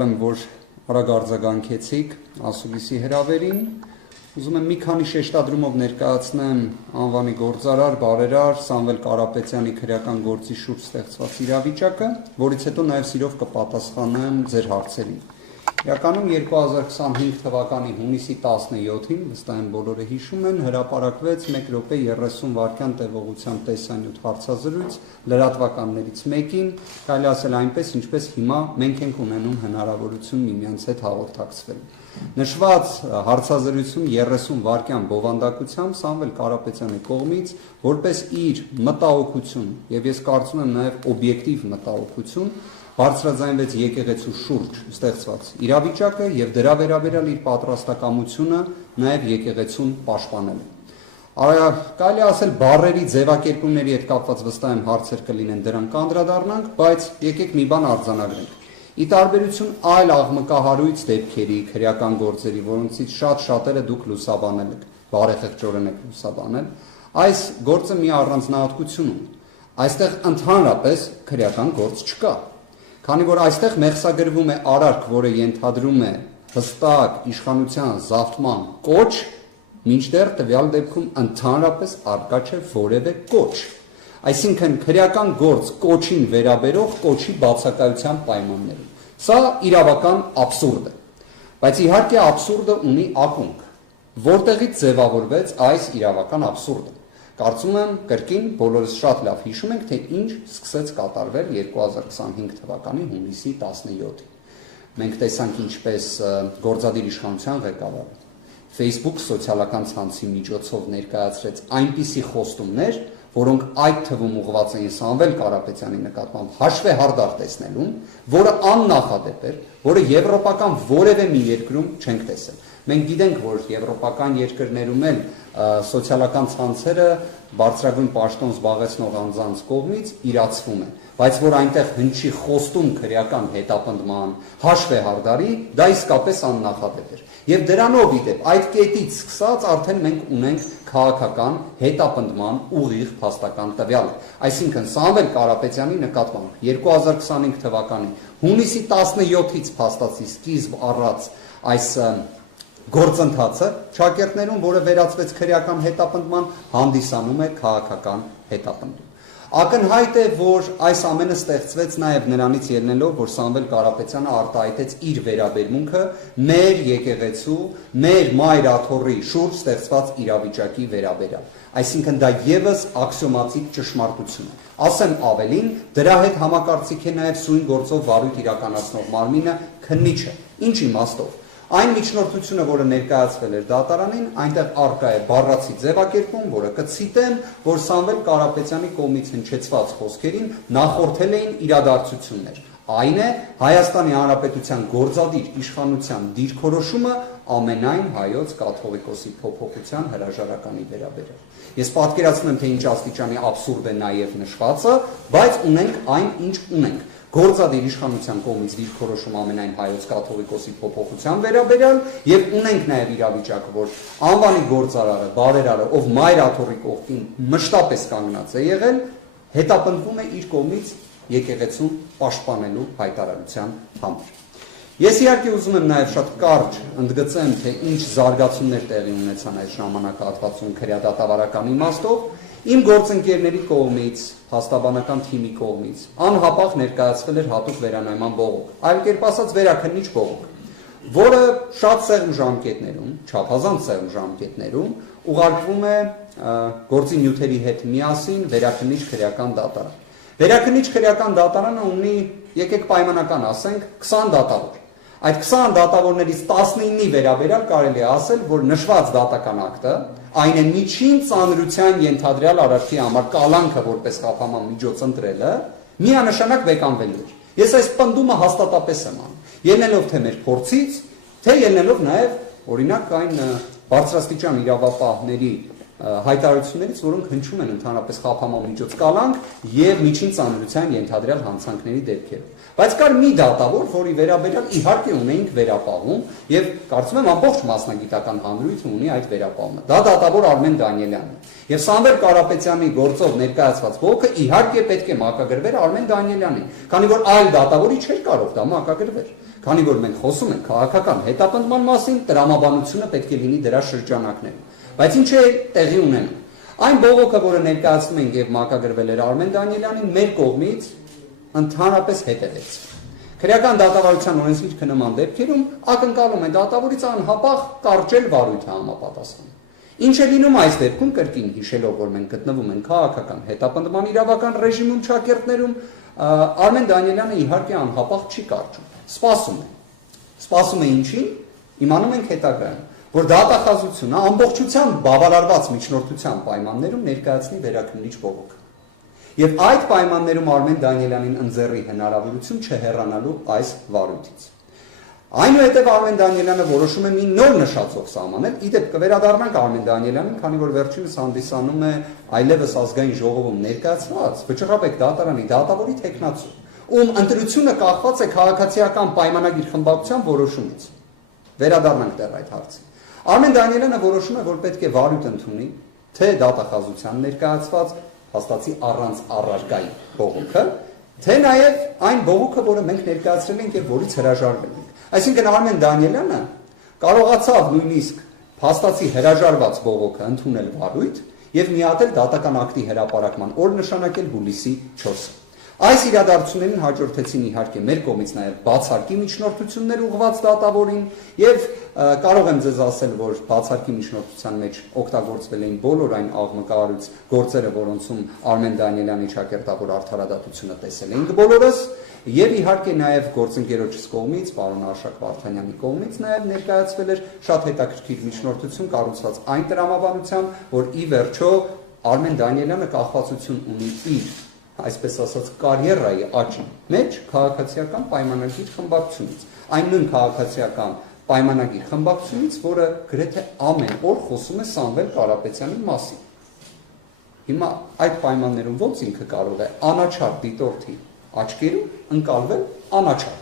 Որ արագ արձագանքեցիք ասուլիսի հրավերին, ուզում եմ մի քանի շեշտադրումով ներկայացնեմ անվանի գործարար, բարերար Սամվել Կարապետյանի քրեական գործի շուրջ ստեղծված իրավիճակը, որից հետո նաև սիրով կպատասխանեմ ձեր հարցերին։ Իրականում 2025 թվականի հունիսի 17-ին, վստահ եմ բոլորը հիշում են, հրապարակվեց 1 րոպե 30 վայրկյան տևողությամբ տեսանյութ հարցազրույց լրատվականներից մեկին, կարելի ասել այնպես, ինչպես հիմա մենք ենք ունենում հնարավորություն միմյանց հետ հաղորդակցվելու։ Նշված հարցազրույցում 30 վայրկյան բովանդակությամբ Սամվել Կարապետյանի կողմից որպես իր մտահոգություն եւ ես կարծում եմ նաեւ օբյեկտիվ մտահոգություն բարձրաձայնվեց եկեղեցու շուրջ ստեղծված իրավիճակը եւ դրա վերաբերյալ իր պատրաստակամությունը նաեւ եկեղեցուն պաշտպանելու։ Կարելի ասել բառերի ձևակերպումների հետ կապված վստահ եմ հարցեր կլինեն դրան կանդրադառնանք, բայց եկեք մի բան արձանագրենք։ Ի տարբերություն այլ աղմկահարույց դեպքերի, քրեական գործերի, որոնցից շատերը դուք լուսաբանել եք, բարեխեղճորեն եք լուսաբանել, այս գործը մի առանձնահատկություն ունի։ Այստեղ ընդհանրապես քրեական գործ չկա։ Քանի որ այստեղ մեղսագրվում է արարք, որը ենթադրում է հստակ իշխանության զավթման կոչ, մինչդեռ տվյալ դեպքում ընդհանրապես առկա չէ որևէ կոչ։ Այսինքն քրեական գործ կոչին վերաբերող կոչի բացակայության պայմաններում։ Սա իրավական աբսուրդ է։ Բայց իհարկե աբսուրդը ունի ակունք, որտեղից ձևավորվեց այս իրավական աբսուրդը։ Կարծում եմ կրկին բոլորս շատ լավ հիշում ենք, թե ինչ սկսեց կատարվել 2025 թվականի հունիսի 17-ին։ Մենք տեսանք ինչպես գործադիր իշխանության ղեկավարը Facebook սոցիալական ցանցի միջոցով ներկայացրեց այնպիսի խոստումներ, որոնք այդ թվում ուղղված էին Սամվել Կարապետյանի նկատմամբ հաշվեհարդար տեսնելուն, որը աննախադեպ էր, որը եվրոպական որևէ մի երկրում չենք տեսել։ Մենք գիտենք, որ եվրոպական երկրներում էլ սոցիալական ցանցերը բարձրագույն պաշտոն զբաղեցնող անձանց կողմից իրացվում են, բայց որ այնտեղ հնչի խոստում քրեական հետապնդման, հաշվեհարդարի, դա իսկապես աննախադեպ էր։ Եվ դրանով իդեպ այդ կետից սկսած արդեն մենք ունենք քաղաքական հետապնդման ուղիղ փաստական տվյալ։ Այսինքն Սամվել Կարապետյանի նկատմամբ 2025 թվականի հունիսի 17-ից փաստացի սկիզբ առած այս գործընթացը շակերտներում, որը վերածվեց քրեական հետապնդման, հանդիսանում է քաղաքական հետապնդում։ Ակնհայտ է, որ այս ամենը ստեղծվեց նաև նրանից ելնելով, որ Սամվել Կարապետյանը արտահայտեց իր վերաբերմունքը մեր եկեղեցու, մեր մայր աթոռի շուրջ ստեղծված իրավիճակի վերաբերյալ։ Այսինքն դա եւս աքսիոմատիկ ճշմարտություն է։ Ասեմ ավելին, դրա հետ համակարծիք է նաև սույն գործով վարույթ իրականացնող մարմինը քննիչը։ Ինչ իմաստով։ Այն միջնորդությունը, որը ներկայացվել էր դատարանին, այնտեղ առկա է բառացի ձևակերպում, որը կցիտեմ, որ Սամվել Կարապետյանի կողմից հնչեցված խոսքերին նախորդել էին իրադարձություններ։ Այն է Հայաստանի Հանրապետության գործադիր իշխանության դիրքորոշումը ամենայն հայոց կաթողիկոսի փոփոխության հրաժարականի վերաբերյալ։ Ես պատկերացնում եմ, թե ինչ աստիճանի աբսուրդ է նաև նշվածը, բայց ունենք այն, ինչ ունենք։ Գործադիր իշխանության կողմից դիրքորոշում ամենայն հայոց կաթողիկոսի փոփոխության վերաբերյալ եւ ունենք նաեւ իրավիճակը, որ անվանի գործարարը, բարերարը, ով մայր աթոռի կողքին մշտապես կանգնած է եղել, հետապնդվում է իր կողմից եկեղեցուն պաշտպանելու հայտարարության համար։ Ես իհարկե ուզում եմ նաև շատ կարճ ընդգծեմ, թե ինչ զարգացումներ տեղի ունեցան այս ժամանակահատվածում քրեադատավարական իմաստով, իմ գործընկերների կողմից, փաստաբանական թիմի կողմից անհապաղ ներկայացվել էր հատուկ վերանայման բողոք, այլ կերպ ասած վերաքննիչ բողոք, որը շատ սեղմ ժամկետներում, չափազանց սեղմ ժամկետներում ուղարկվում է գործի նյութերի հետ միասին վերաքննիչ քրեական դատարան։ Վերաքննիչ քրեական դատարանը ունի, եկեք պայմանական ասենք, 20 դատավոր։ Այդ 20 դատավորներից 19-ի վերաբերյալ կարելի է ասել, որ նշված դատական ակտը այն է միջին ծանրության ենթադրյալ արարքի համար կալանքը որպես խափանման միջոց ընտրելը միանշանակ վեկանվելու էր։ Ես այս պնդումը հաստատապես եմ անում, ելնելով թե մեր փորձից, թե ելնելով նաև օրինակ այն բարձրաստիճան իրավապահների հայտարարություններից, որոնք հնչում են ընդհանրապես խափանման միջոց կալանք եւ միջին ծանրության ենթադրյալ հանցանքների դեպքեր։ Բայց կար մի դատավոր, որի վերաբերյալ իհարկե ունեինք վերապահում եւ կարծում եմ ամբողջ մասնագիտական հանրությունը ունի այդ վերապահումը։ Դա դատավոր Արմեն Դանիելյանն է։ Եվ Սամվել Կարապետյանի գործով ներկայացված բողոքը իհարկե պետք է մակագրվեր Արմեն Դանիելյանին, քանի որ այլ դատավորի չէր կարող դա մակագրվել։ Քանի որ մենք խոսում ենք քաղաքական հետապնդման մասին, տրամաբանությունը պետք է լինի դրա շրջանակներում։ Բայց ինչ է տեղի ունենում։ Այն բողոքը, որը ներկայացնում ենք եւ մակագրվել էր Արմեն Դանիելյանին, մեր կողմից ընդհանրապես հետևեց։ Քրեական դատավարության օրենսգիրքը նման դեպքերում ակնկալում է դատավորից անհապաղ կարճել վարույթը համապատասխան։ Ինչ է լինում այս դեպքում, կրկին հիշելով, որ մենք գտնվում ենք քաղաքական հետապնդման իրավական ռեժիմում ճակերտներում, Արմեն Դանիելյանը իհարկե անհապաղ չի կարճում, սպասում է ինչին, իմանում ենք հետագայում, որ դատախազությունը ամբողջությամբ բավարարված միջնորդության պայմաններում ներկայացնի վերաքննիչ բողոք։ Եվ այդ պայմաններում Արմեն Դանիելյանին ընձեռի հնարավորություն չհեռանալու այս վարույթից։ Այնուհետև Արմեն Դանիելյանը որոշում է մի նոր նշածող սահմանել, իդեպ կվերադառնանք Արմեն Դանիելյանին, քանի որ վերջինս հանդիսանում է այլևս ազգային ժողովում ներկայացված Վճռաբեկ դատարանի դատավորի թեկնածու, ում ընտրությունը կախված է քաղաքացիական պայմանագիր խմբակցության որոշումից։ Վերադառնանք դեռ այդ հարցին։ Արմեն Դանիելյանը որոշում է, որ պետք է վարույթ ընդունի, թե դատախազության ներկայացված հաստատի առանց առարկայի բողոքը, թե նաև այն բողոքը, որը մենք ներկայացրել ենք եւ որից հրաժարվել ենք։ Այսինքն Արմեն Դանիելյանը կարողացավ նույնիսկ փաստացի հրաժարված բողոքը ընդունել վարույթ եւ միատել դատական ակտի հրապարակման օր նշանակել հուլիսի 4-ը։ Այս իրադարձություններին հաջորդեցին իհարկե մեր կողմից նաև բացարկի միջնորդություններ ուղղված դատավորին եւ կարող եմ ձեզ ասել, որ բացարկի միջնորդության մեջ օգտագործվել էին բոլոր այն աղմկահարույց գործերը, որոնցում Արմեն Դանիելյանի ճակերտավոր արդարադատությունը տեսել էինք բոլորս, եւ իհարկե նաև գործընկերոջս կողմից, պարոն Արշակ Վարդանյանի կողմից նաև ներկայացվել էր շատ հետաքրքիր միջնորդություն կառուցված այն տրամաբանությամբ, որ ի վերջո Արմեն Դանիելյանը կախվածություն ունի իր այսպես ասած կարիերայի աճի մեջ քաղաքացիական պայմանագիր խմբակցությունից, այն նույն քաղաքացիական պայմանագիր խմբակցությունից, որը գրեթե ամեն օր խոսում է Սամվել Կարապետյանի մասին։ Հիմա այդ պայմաններում ոնց ինքը կարող է անաչառ դիտորդի աչքերում ընկալվել անաչառ,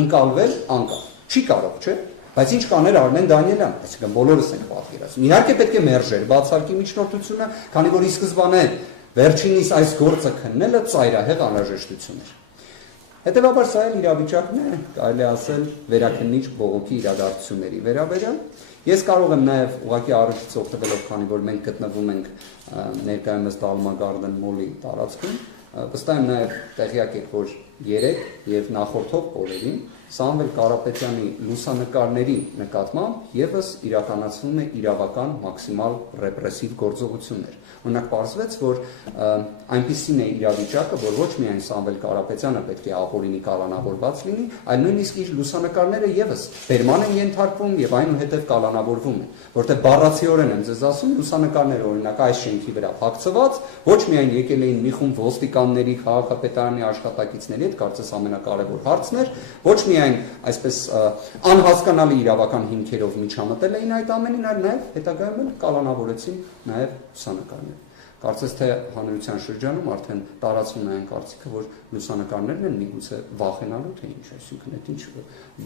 ընկալվել անկախ։ Չի կարող, չէ՞։ Բայց ինչ կաներ Արմեն Դանիելյանը, այսինքն բոլորս ենք պատկերացնում։ Իհարկե պետք է մերժեր բացարկի միջնորդությունը, քանի որ ի սկզբանե վերջինիս այս գործը քննելը ծայրահեղ անհրաժեշտություն էր։ Հետևաբար սա էլ իրավիճակն է, կարելի ասել, վերաքննիչ բողոքի իրադարձությունների վերաբերյալ։ Ես կարող եմ նաև ուղղակի առիթից օգտվելով, քանի որ մենք գտնվում ենք ներկայումս Dalma Garden Mall-ի տարածքում, վստահ եմ նաև տեղյակ եք, որ երեք եւ նախորդող օրերին Սամվել Կարապետյանի լուսանկարների նկատմամբ եւս իրականացվում է իրավական մաքսիմալ ռեպրեսիվ գործողություններ։ Օրինակ պարզվեց, որ այնպիսին է իրավիճակը, որ ոչ միայն Սամվել Կարապետյանը պետք է ապօրինի կալանավորված լինի, այլ նույնիսկ իր լուսանկարները եւս բերման են ենթարկվում եւ այնուհետեւ կալանավորվում են, որտեղ բառացիորեն եմ ձեզ ասում, լուսանկարները օրինակ այս շենքի վրա փակցված, ոչ միայն եկել էին մի խումբ ոստիկանների, քաղաքապետարանի աշխատակիցների հետ, կարծես ամենակարևոր հարցն էր, ոչ միայն այսպես անհասկանալի իրավական հիմքերով միջամտել էին այդ ամենին, այլ նաև հետագայում էլ կալանավորեցին նաև լուսանկարներ։ Կարծես թե հանրության շրջանում արդեն տարածվում է այն կարծիքը, որ լուսանկարներն են միգուցե վախենալու, թե ինչ, այսինքն այդ ինչ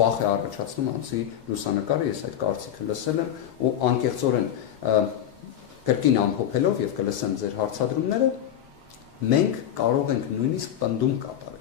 վախ է առաջացնում անձի լուսանկարը, ես այդ կարծիքը լսել եմ ու անկեղծորեն կրկին ամփոփելով եւ կլսեմ ձեր հարցադրումները, մենք կարող ենք նույնիսկ պնդում կատարել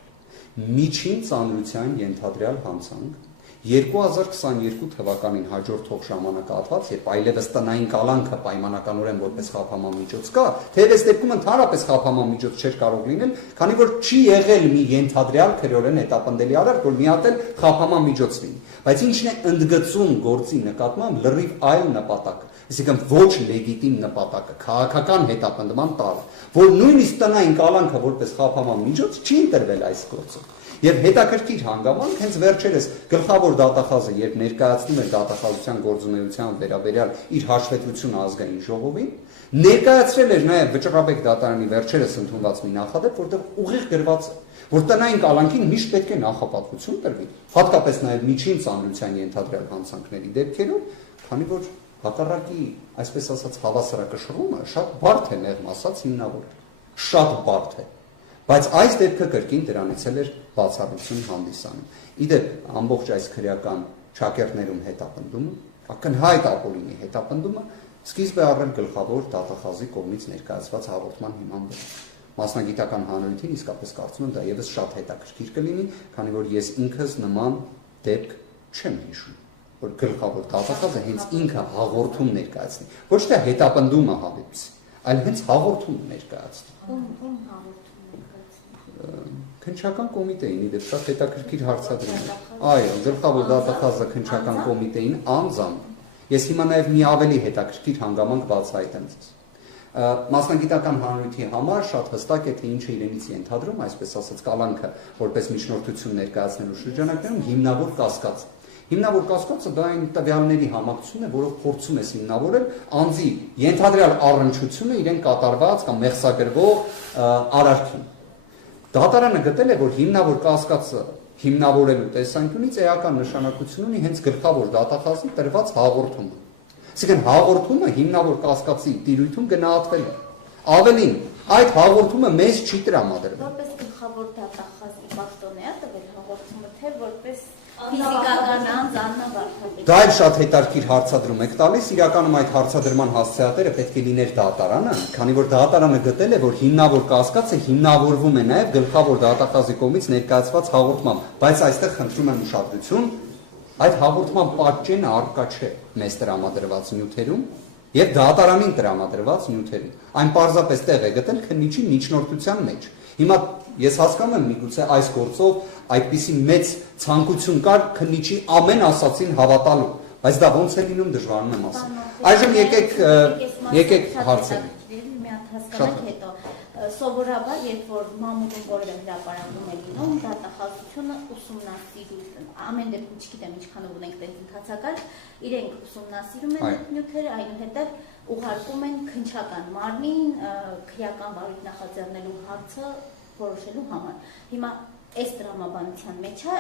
միջին ծանրության ենթադրյալ հանցանք 2022 թվականին հաջորդող ժամանակահատված, երբ այլևս տնային կալանքը պայմանականորեն որպես խափանման միջոց կա, թեև դեպքում ընդհանրապես խափանման միջոց չէր կարող լինել, քանի որ չի եղել մի ենթադրյալ քրեորեն հետապնդելի արարք, որ մի հատ էլ խափանման միջոց լինի։ Բայց ինչն է ընդգծում գործի նկատմամբ լրիվ այլ նպատակը, այսինքն ոչ լեգիտիմ նպատակը, քաղաքական հետապնդման տալը, որ նույնիսկ տնային կալանքը որպես խափանման միջոց չի ընտրվել այս գործը։ Եվ հետաքրքիր հանգամանք հենց վերջերս գլխավոր դատախազը, երբ ներկայացնում էր դատախազության գործունեության վերաբերյալ իր հաշվետվությունը ազգային ժողովին, ներկայացրել էր նաև Վճռաբեկ դատարանի վերջերս ընդունված մի նախադեպ, որտեղ ուղիղ գրված է, որ տնային կալանքին միշտ պետք է նախապատվություն տրվի, հատկապես նաև միջին ծանրության ենթադրյալ հանցանքների դեպքերում, քանի որ հակառակի, այսպես ասած, հավասարակշռումը շատ բարդ է, մեղմ ասած, հիմնավորել, շատ բարդ է։ Բայց այս դեպքը կրկին դրանից էր բացառություն հանդիսանում։ Իդեպ ամբողջ այս քրեական ճակերտներում հետապնդումը, ակնհայտ ապօրինի հետապնդումը սկիզբ է առել գլխավոր դատախազի կողմից ներկայացված հաղորդման հիման վրա։ Մասնագիտական հանրությունին իսկապես կարծում եմ դա եւս շատ հետաքրքիր կլինի, քանի որ ես ինքս նման դեպք չեմ հիշում, որ գլխավոր դատախազը հենց ինքը հաղորդում ներկայացնի, ոչ թե հետապնդումը հավելցի, այլ հենց հաղորդումը ներկայացնի։ Ում հաղորդում ներկայացնի։ Քննչական կոմիտեին, իդեպ շատ հետաքրքիր հարցադրում է։ Այո, գլխավոր դատախազը քննչական կոմիտեին անձամբ։ Ես հիմա նաև մի ավելի հետաքրքիր հանգամանք բացահայտեմ ձեզ։ Մասնագիտական հանրույթի համար շատ հստակ է, թե ինչ է իրենից ենթադրում, այսպես ասած, կալանքը որպես միջնորդություն ներկայացնելու շրջանակներում հիմնավոր կասկած։ Հիմնավոր կասկածը դա այն տվյալների համակցությունն է, որով փորձում ես հիմնավորել անձի ենթադրյալ առնչությունը իրեն կատարված կամ մեղսագրվող արարքին։ Դատարանը գտել է, որ հիմնավոր կասկածը հիմնավորելու տեսանկյունից էական նշանակություն ունի հենց գլխավոր դատախազի տրված հաղորդումը։ Այսինքն հաղորդումը հիմնավոր կասկածի տիրույթում գնահատվել է։ Ավելին, այդ հաղորդումը մեզ չի տրամադրվել։ Որպես գլխավոր դատախազի պաշտոն է տվել հաղորդումը, թե որպես ֆիզիկական անձ Աննա Վարդապետյան։ Դա էլ շատ հետաքրքիր հարցադրում եք տալիս, իրականում այդ հարցադրման հասցեատերը պետք է լիներ դատարանը, քանի որ դատարանը գտել է, որ հիմնավոր կասկածը հիմնավորվում է նաև գլխավոր դատախազի կողմից ներկայացված հաղորդմամբ, բայց այստեղ խնդրում եմ ուշադրություն, այդ հաղորդման պատճենը առկա չէ մեզ տրամադրված նյութերում եւ դատարանին տրամադրված նյութերում։ Այն պարզապես տեղ է գտել քննիչի միջնորդության մեջ։ Հիմա ես հասկանում եմ միգուցե այս գործով այդպիսի մեծ ցանկություն կար քննիչի ամեն ասացին հավատալու, բայց դա ոնց է լինում դժվարում եմ ասել։ Այժմ եկեք հարցեր։ Մի հատ հասկանանք հետո սովորաբար երբ որ մամուլում որևէ հրապարակում է լինում, դատախազությունը ուսումնասիրում, ամեն դեպքում չգիտեմ ինչքանով ունենք դες ընթացակարգ, իրենք ուսումնասիրում են այդ նյութերը, այնուհետև ուղարկում են քննչական մարմին քրեական վարույթ նախաձեռնելու հարցը որոշելու համար։ Հիմա այս տրամաբանության մեջ է